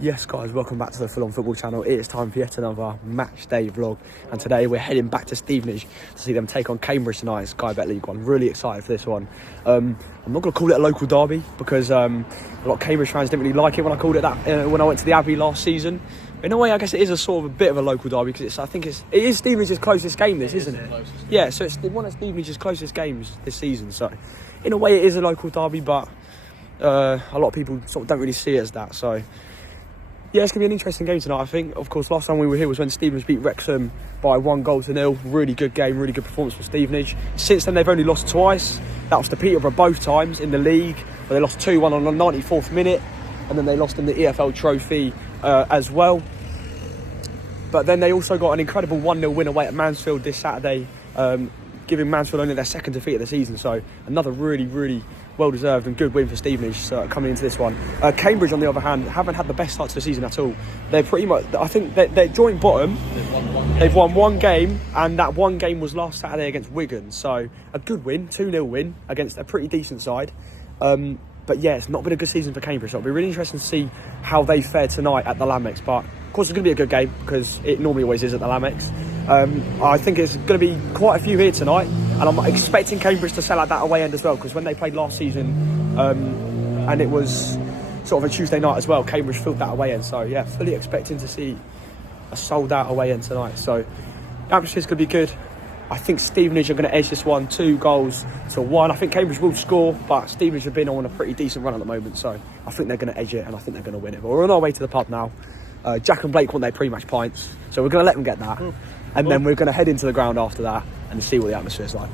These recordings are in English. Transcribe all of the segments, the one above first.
Yes guys, welcome back to the Full On Football channel. It is time for yet another match day vlog, and today we're heading back to Stevenage to see them take on Cambridge tonight in Sky Bet League One. Really excited for this one. I'm not going to call it a local derby because a lot of Cambridge fans didn't really like it when I called it that when I went to the Abbey last season. In a way, I guess it is a sort of a bit of a local derby because it is Stevenage's closest game, this, isn't it? Yeah, so it's one of Stevenage's closest games this season. So in a way it is a local derby, but a lot of people sort of don't really see it as that. So yeah, it's going to be an interesting game tonight, I think. Of course, last time we were here was when Stevenage beat Wrexham by 1-0. Really good game, really good performance for Stevenage. Since then, they've only lost twice. That was to Peterborough both times in the league, where they lost 2-1 on the 94th minute, and then they lost in the EFL Trophy as well. But then they also got an incredible 1-0 win away at Mansfield this Saturday, giving Mansfield only their second defeat of the season. So another really well-deserved and good win for Stevenage coming into this one. Cambridge, on the other hand, haven't had the best start to the season at all. They're pretty much, I think they're joint bottom. They've won one game, and that one game was last Saturday against Wigan. So a good win, 2-0 win against a pretty decent side. But yeah, it's not been a good season for Cambridge. So it'll be really interesting to see how they fare tonight at the Lamex. But of course, it's going to be a good game because it normally always is at the Lamex. I think it's going to be quite a few here tonight, and I'm expecting Cambridge to sell out that away end as well, because when they played last season and it was sort of a Tuesday night as well, Cambridge filled that away end. So yeah, fully expecting to see a sold out away end tonight. So the atmosphere's going to be good. I think Stevenage are going to edge this one 2-1. I think Cambridge will score, but Stevenage have been on a pretty decent run at the moment, so I think they're going to edge it, and I think they're going to win it. But we're on our way to the pub now. Jack and Blake want their pre-match pints, so we're going to let them get that. And then we're going to head into the ground after that and see what the atmosphere's like.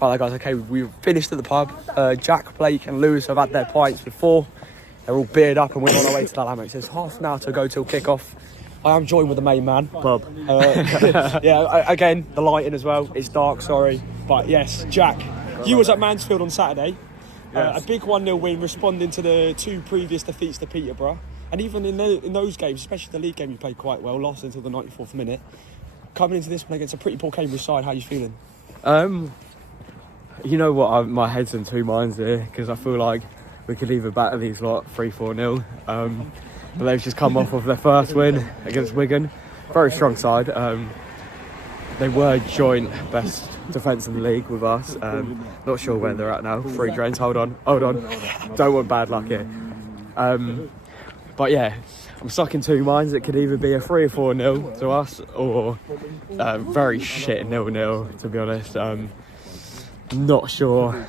Alright guys, okay, we've finished at the pub. Jack, Blake and Lewis have had their pints before. They're all bearded up and we're on our way to the Lamex. There's half an hour to go till kick-off. I am joined with the main man. Pub. Again, the lighting as well. It's dark, sorry. But yes, Jack, you was at Mansfield on Saturday. Yes. A big 1-0 win, responding to the two previous defeats to Peterborough. And even in those games, especially the league game, you played quite well, lost until the 94th minute. Coming into this one against a pretty poor Cambridge side, how are you feeling? You know what, my head's in two minds here, because I feel like we could either batter these lot 3-4-0. But they've just come off of their first win against Wigan. Very strong side. They were joint best defence in the league with us. Not sure where they're at now. 3 drains. Hold on. Don't want bad luck here. But yeah, I'm stuck in two minds. It could either be a 3 or 4-0 to us, or very shit 0-0, to be honest. Not sure.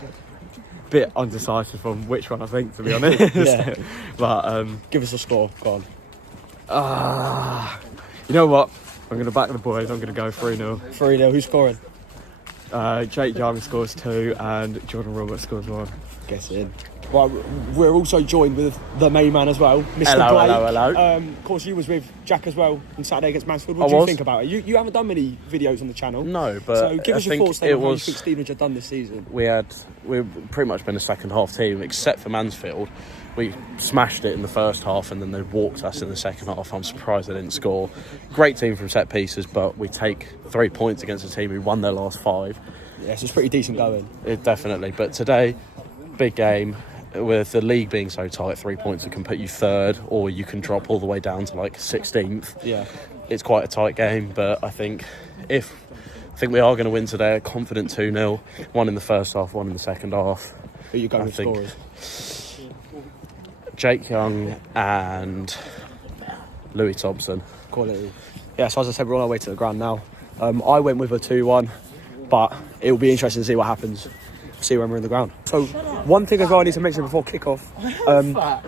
Bit undecisive on which one I think, to be honest. Yeah. But give us a score. Go on. You know what? I'm going to back the boys. I'm going to go 3-0. 3-0. Who's scoring? Jake Young scores 2 and Jordan Roberts scores 1. Get in. Right, we're also joined with the main man as well, Mr. Blake. Hello. Of course, you was with Jack as well on Saturday against Mansfield. What do you think about it? You haven't done many videos on the channel. No, but so give us your thoughts then on how you think was. Stevenage have done this season. We've pretty much been a second half team, except for Mansfield. We smashed it in the first half, and then they walked us in the second half. I'm surprised they didn't score. Great team from set pieces, but we take 3 points against a team who won their last 5. Yes, it's pretty decent going. Definitely, but today, big game. With the league being so tight, 3 points can put you 3rd, or you can drop all the way down to like 16th. Yeah, it's quite a tight game, but I think we are going to win today. A confident 2-0, 1 in the first half, 1 in the second half. Who are you going with scorers? Jake Young and Louis Thompson. Quality. Yeah, so as I said, we're on our way to the ground now. I went with a 2-1, but it'll be interesting to see what happens. See when we're in the ground. So one thing as well I need to mention before kick-off,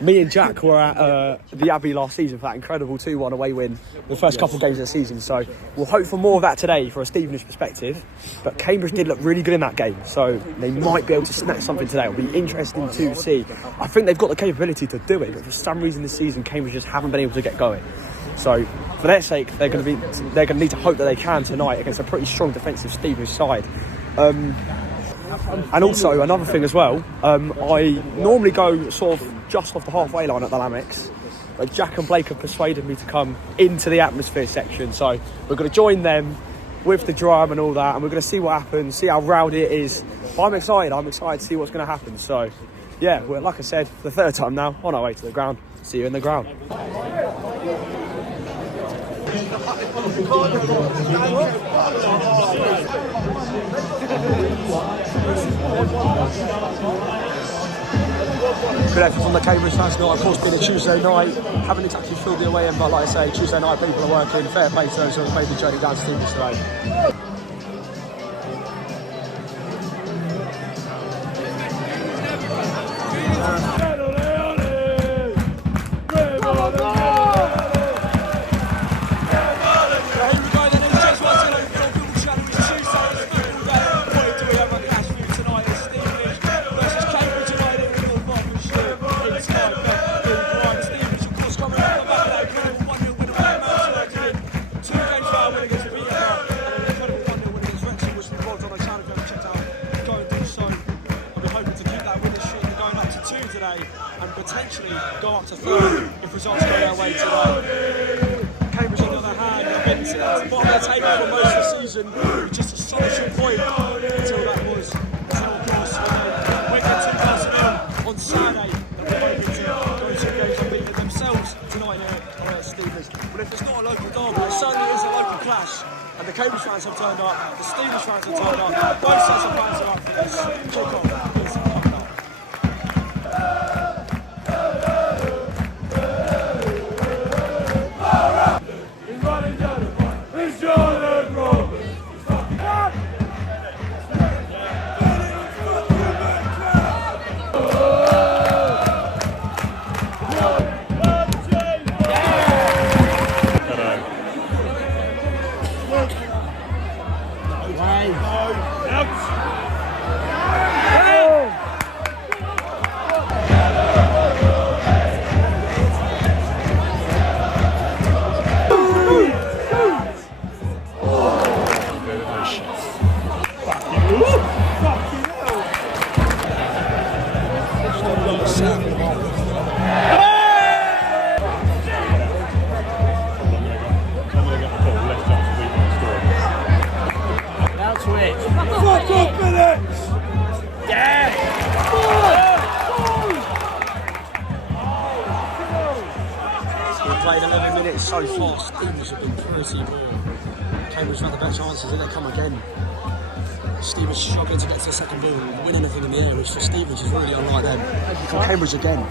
me and Jack were at the Abbey last season for that incredible 2-1 away win, the first couple of games of the season. So we'll hope for more of that today for a Stevenage perspective. But Cambridge did look really good in that game, so they might be able to snatch something today. It'll be interesting to see. I think they've got the capability to do it, but for some reason this season Cambridge just haven't been able to get going. So for their sake, they're going to need to hope that they can tonight against a pretty strong defensive Stevenage side. And also, another thing as well, I normally go sort of just off the halfway line at the Lamex, but Jack and Blake have persuaded me to come into the atmosphere section, so we're going to join them with the drum and all that, and we're going to see what happens, see how rowdy it is. But I'm excited to see what's going to happen, so yeah, well, like I said, for the third time now, on our way to the ground. See you in the ground. Good effort from the Cambridge fans tonight, of course, being a Tuesday night. Haven't exactly filled the away end, but like I say, Tuesday night people are working. Fair play to those who have made the journey down to Stevenage today. And potentially go up to third if results go their way today. Cambridge, on the other hand, have been at the bottom of the table for most of the season with just a solitary point until that was, of course, Wigan 2-0 on Saturday. They're hoping to go 2 games unbeaten themselves tonight here at Stevenage. But if it's not a local derby, it certainly is a local clash. And the Cambridge fans have turned up, the Stevenage fans have turned up, both sets of fans are up for this kick-off. Played 11 minutes so far. Stevenage have been pretty poor. Cambridge have had the better chances, and they come again. Stevenage struggling to get to the second ball and win anything in the air, which for Stevenage is really unlike them. For Cambridge again.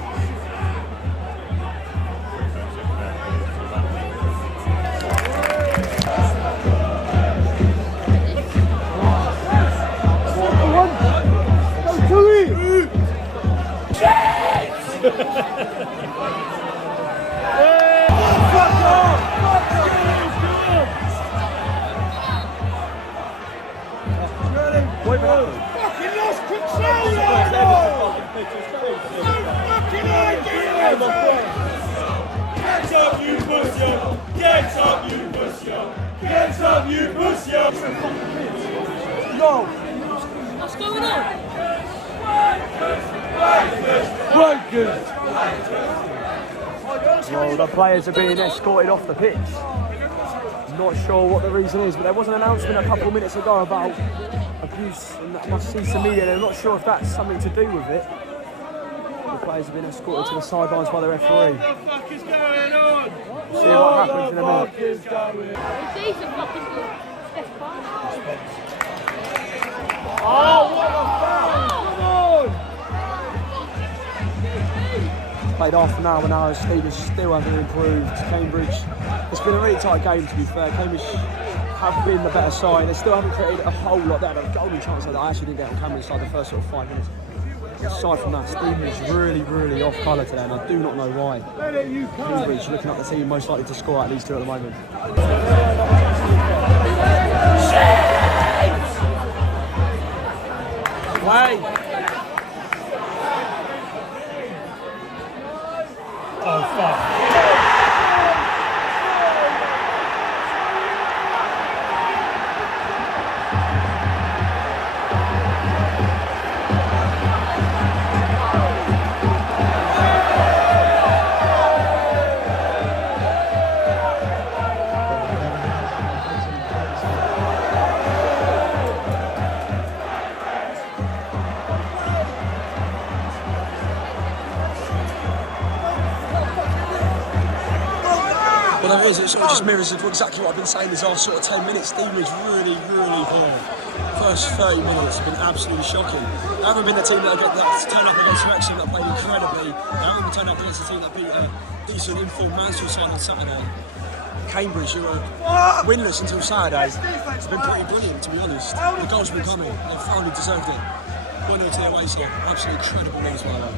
Fucking lost control! Get up, you pussy! Get up, you pussy! Get up, you pussy! Yo! What's going on? Well, the players are being escorted off the pitch. Not sure what the reason is, but there was an announcement a couple of minutes ago about abuse and that must cease immediately. I'm not sure if that's something to do with it. The players have been escorted to the sidelines by the referee. What the fuck is going on? See what happens in a minute. These are fucking Steph Barnes. Oh, what the fuck? Come on! Played half an hour now, Stevenage still haven't improved. Cambridge, it's been a really tight game to be fair. Cambridge have been the better side. They still haven't created a whole lot. They had a golden chance that I actually didn't get on Cambridge side the first sort of 5 minutes. Aside from that, Stevenage really off colour today, and I do not know why. Cambridge looking at the team most likely to score at least 2 at the moment. Wait! Oh, fuck. Well, it is. It sort of just mirrors exactly what I've been saying these last sort of 10 minutes. Stevenage really poor. First 30 minutes have been absolutely shocking. They haven't been the team that turned up against Wrexham that played incredibly. They haven't been turned up against the team that beat a decent informed Mansfield side on Saturday. Cambridge, who were winless until Saturday, it's been pretty brilliant, to be honest. The goals have been coming. They've thoroughly deserved it. 1-0 to their ways here. Absolutely incredible news by them.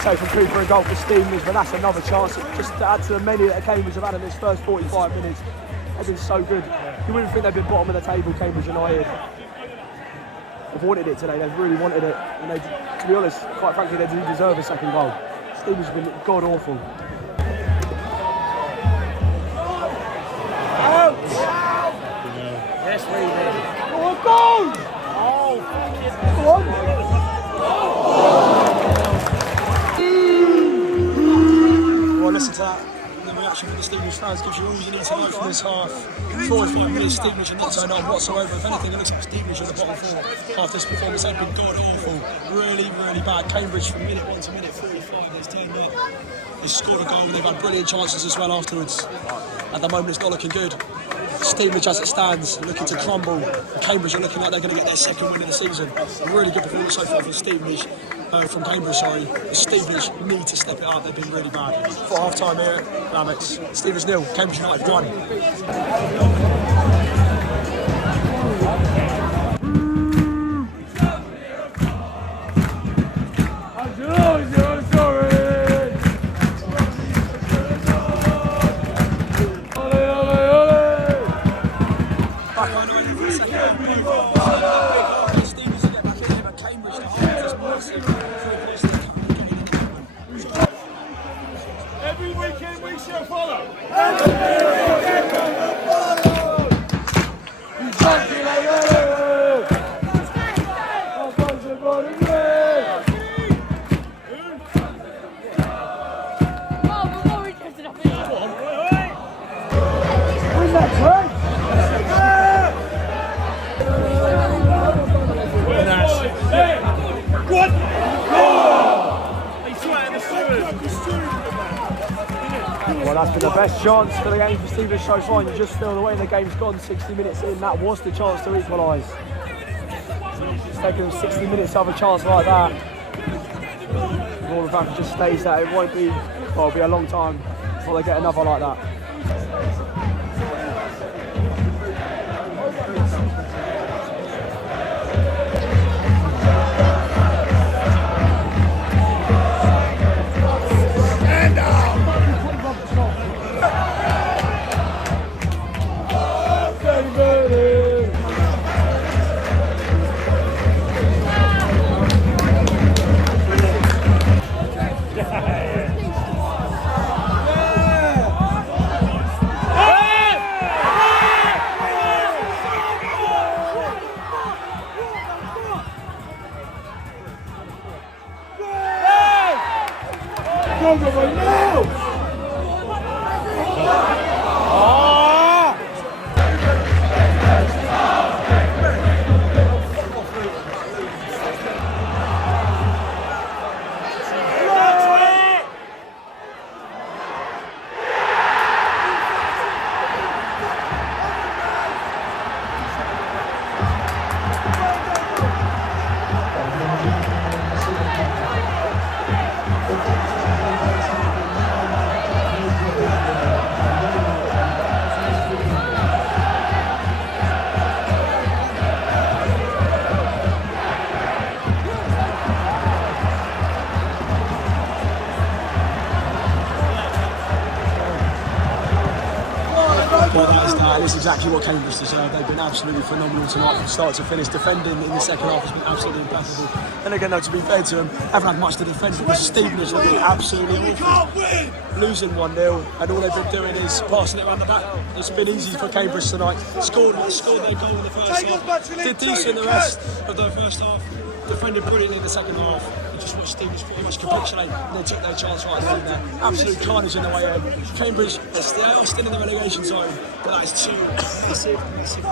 Say from Cooper and goal for Stevenage, but that's another chance just to add to the many that Cambridge have had in this first 45 minutes. They've been so good. You wouldn't think they've been bottom of the table, Cambridge United. They've wanted it today, they've really wanted it. And they, to be honest, quite frankly, they do deserve a second goal. Stevenage have been god awful. Yes, we did. Oh, goal! Oh, Go on! Well, listen to that. The reaction from the Stevenage fans gives you all you need to know from this half. 45 minutes, Stevenage have not turned on whatsoever. If anything, it looks like Stevenage are the bottom four. Half this performance has been god awful. Really bad. Cambridge from minute 1 to minute 45 has turned up. They scored a goal and they've had brilliant chances as well afterwards. At the moment, it's not looking good. Stevenage, as it stands, looking to crumble. Cambridge are looking like they're going to get their second win of the season. A really good performance so far from Stevenage. From Cambridge, sorry. Stevenage need to step it up. They've been really bad. For half time here, Ramex. Stevenage 0, Cambridge United 1. Every weekend we shall follow. Well, that's been the best chance for the game for Stevenage so far, and you just feel the way the game's gone 60 minutes in. That was the chance to equalise. It's taken them 60 minutes to have a chance like that. Wolverhampton just stays that. It won't be, well, it'll be a long time before they get another like that. it's exactly what Cambridge deserve. They've been absolutely phenomenal tonight from start to finish. Defending in the second half has been absolutely impeccable. And again, though, to be fair to them, haven't had much to defend. It was Stevenage that have been absolutely awful. Losing 1-0, and all they've been doing is passing it around the back. It's been easy for Cambridge tonight. Scored their goal in the first half. Did decent the rest of the first half. Defended brilliantly in the second half. Just watched Stevenage pretty much capitulate, and they took their chance right there. Absolute carnage in the way in. Cambridge, they are still in the relegation zone, but that is two massive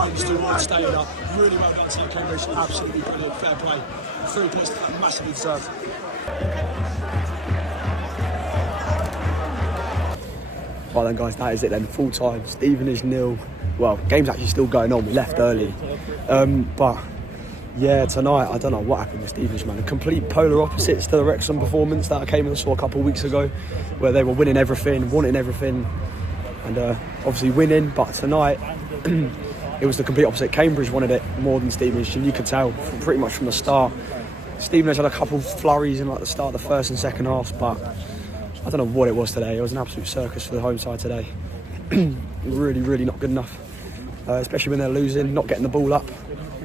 wins towards staying up. Really well done to Cambridge, absolutely brilliant, fair play. 3 points that massively deserved. Right then guys, that is it then, full time, Stevenage 0. Well, game's actually still going on, we left early. But yeah, tonight, I don't know what happened with Stevenage, man. A complete polar opposites to the Wrexham performance that I came and saw a couple of weeks ago, where they were winning everything, wanting everything, and obviously winning. But tonight, it was the complete opposite. Cambridge wanted it more than Stevenage, and you could tell pretty much from the start. Stevenage had a couple of flurries in like the start of the first and second halves, but I don't know what it was today. It was an absolute circus for the home side today. Really, really not good enough, especially when they're losing, not getting the ball up.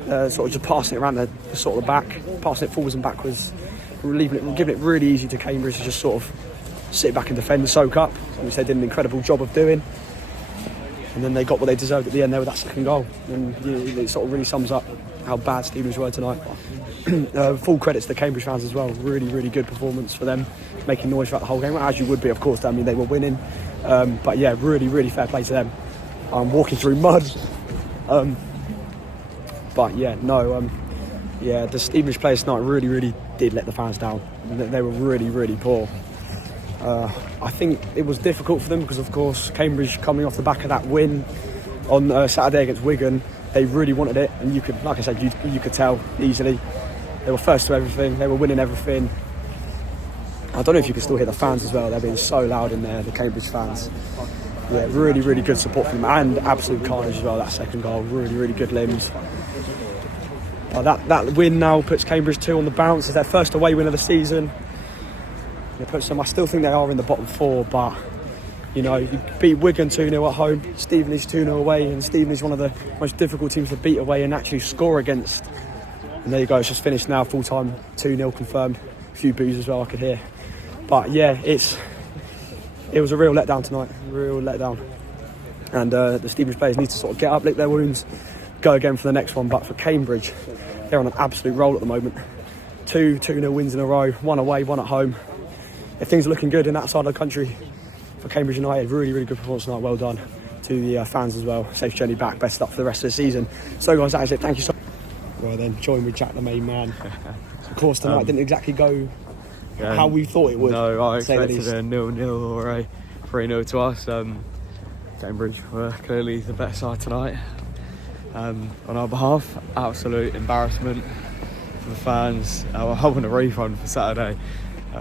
Sort of just passing it around the sort of the back, passing it forwards and backwards, giving it really easy to Cambridge to just sort of sit back and defend and soak up, which they did an incredible job of doing. And then they got what they deserved at the end there with that second goal. And it sort of really sums up how bad Stevenage were tonight. Full credits to the Cambridge fans as well. Really, really good performance for them, making noise throughout the whole game, as you would be, of course. I mean, they were winning. But yeah, really, really fair play to them. Walking through mud. But yeah, no, the Stevenage players tonight really, really did let the fans down. They were really, really poor. I think it was difficult for them because, of course, Cambridge coming off the back of that win on Saturday against Wigan, they really wanted it, and you could, like I said, you could tell easily. They were first to everything. They were winning everything. I don't know if you can still hear the fans as well. They're being so loud in there, the Cambridge fans. Yeah, really, really good support from them, and absolute carnage as well. That second goal, really, really good limbs. That win now puts Cambridge 2 on the bounce. It's their first away win of the season. It puts them, I still think they are in the bottom 4, but you know, you beat Wigan 2-0 at home, Stevenage 2-0 away, and Stevenage one of the most difficult teams to beat away and actually score against. And there you go, it's just finished now, full time, 2-0 confirmed. A few boos as well I could hear. But yeah, it was a real letdown tonight, real letdown. And the Stevenage players need to sort of get up, lick their wounds, go again for the next one. But for Cambridge, they're on an absolute roll at the moment. 2-0 wins in a row, 1 away, 1 at home. If things are looking good in that side of the country for Cambridge United, really, really good performance tonight. Well done to the fans as well. Safe journey back, best luck for the rest of the season. So guys, that is it, thank you so much. Well then, join with Jack the main man. Of course tonight didn't exactly go how we thought it would. No, I expected a 0-0 or a 3-0 to us. Cambridge were clearly the better side tonight. On our behalf, absolute embarrassment for the fans. I want a refund for Saturday.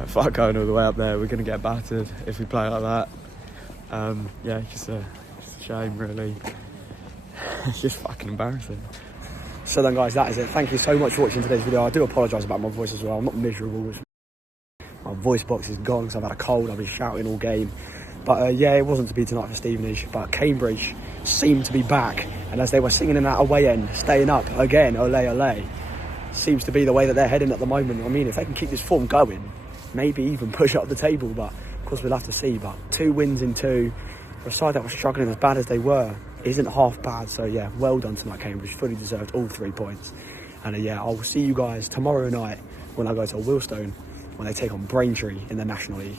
Fuck going all the way up there, we're going to get battered if we play like that. Just a shame really. It's just fucking embarrassing. So then guys, that is it. Thank you so much for watching today's video. I do apologise about my voice as well. I'm not miserable. My voice box is gone because I've had a cold. I've been shouting all game. But it wasn't to be tonight for Stevenage. But Cambridge seemed to be back. And as they were singing in that away end, staying up again, ole ole, seems to be the way that they're heading at the moment. I mean, if they can keep this form going, maybe even push up the table. But of course we'll have to see. But 2 wins in 2, for a side that was struggling as bad as they were, isn't half bad. So yeah, well done tonight, Cambridge. Fully deserved all 3 points. And I'll see you guys tomorrow night when I go to Wilstone, when they take on Braintree in the National League.